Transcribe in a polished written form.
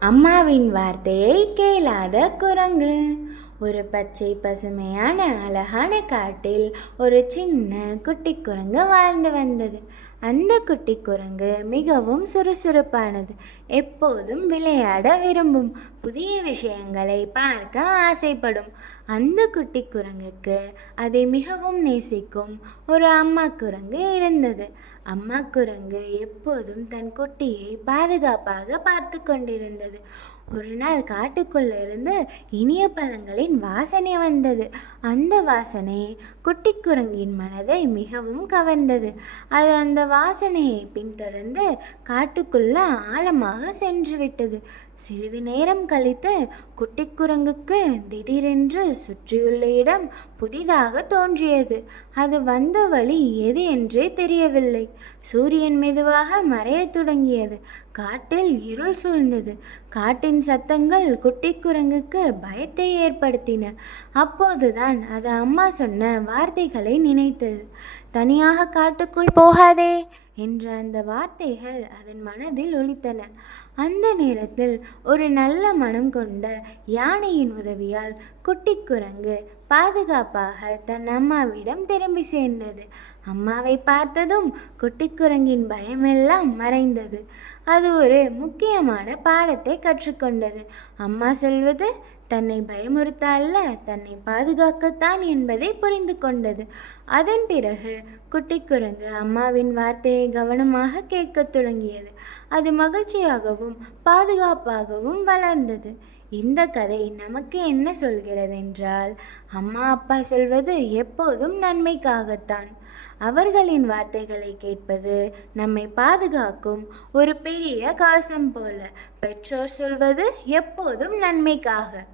அம்மாவின் வார்த்தையை கேளாத குரங்கு. ஒரு பச்சை பசுமையான அழகான காட்டில் ஒரு சின்ன குட்டி குரங்கு வாழ்ந்து வந்தது. அந்த குட்டி குரங்கு மிகவும் சுறுசுறுப்பானது. எப்போதும் விளையாட விரும்பும், புதிய விஷயங்களை பார்க்க ஆசைப்படும். அந்த குட்டி குரங்குக்கு அதை மிகவும் நேசிக்கும் ஒரு அம்மா குரங்கு இருந்தது. அம்மா குரங்கு எப்போதும் தன் குட்டியை பாதுகாப்பாக பார்த்து கொண்டிருந்தது. ஒரு நாள் காட்டுக்குள்ள இருந்து இனிய பழங்களின் வாசனை வந்தது. அந்த வாசனை குட்டி குரங்கின் மனதை மிகவும் கவர்ந்தது. அது அந்த வாசனையை பின்தொடர்ந்து காட்டுக்குள்ள ஆழமாக சென்று விட்டது. சிறிது நேரம் கழித்து குட்டி குரங்குக்கு திடீரென்று சுற்றியுள்ள இடம் புதிதாக தோன்றியது. அது வந்த வழி எது என்றே தெரியவில்லை. சூரியன் மெதுவாக மறையத் தொடங்கியது. காட்டில் இருள் சூழ்ந்தது. காட்டின் சத்தங்கள் குட்டி குரங்குக்கு பயத்தை ஏற்படுத்தின. அப்போதுதான் அது அம்மா சொன்ன வார்த்தைகளை நினைத்தது. தனியாக காட்டுக்குள் போகாதே என்ற அந்த வார்த்தைகள் அதன் மனதில் ஒலித்தன. அந்த நேரத்தில் ஒரு நல்ல மனம் கொண்ட யானையின் உதவியால் குட்டி குரங்கு பாதுகாப்பாக தன் அம்மாவிடம் திரும்பி சேர்ந்தது. அம்மாவை பார்த்ததும் குட்டி குரங்கின் பயமெல்லாம் மறைந்தது. அது ஒரு முக்கியமான பாடத்தை கற்றுக்கொண்டது. அம்மா சொல்வது தன்னை பயமுறுத்த அல்ல, தன்னை பாதுகாக்கத்தான் என்பதை புரிந்து கொண்டது. அதன் பிறகு குட்டி குரங்கு அம்மாவின் வார்த்தையை கவனமாக கேட்கத் தொடங்கியது. அது மகிழ்ச்சியாகவும் பாதுகாப்பாகவும் வளர்ந்தது. இந்த கதை நமக்கு என்ன சொல்கிறது என்றால், அம்மா அப்பா சொல்வது எப்போதும் நன்மைக்காகத்தான். அவர்களின் வார்த்தைகளை கேட்பது நம்மை பாதுகாக்கும் ஒரு பெரிய கவசம் போல. பெற்றோர் சொல்வது எப்போதும் நன்மைக்காக.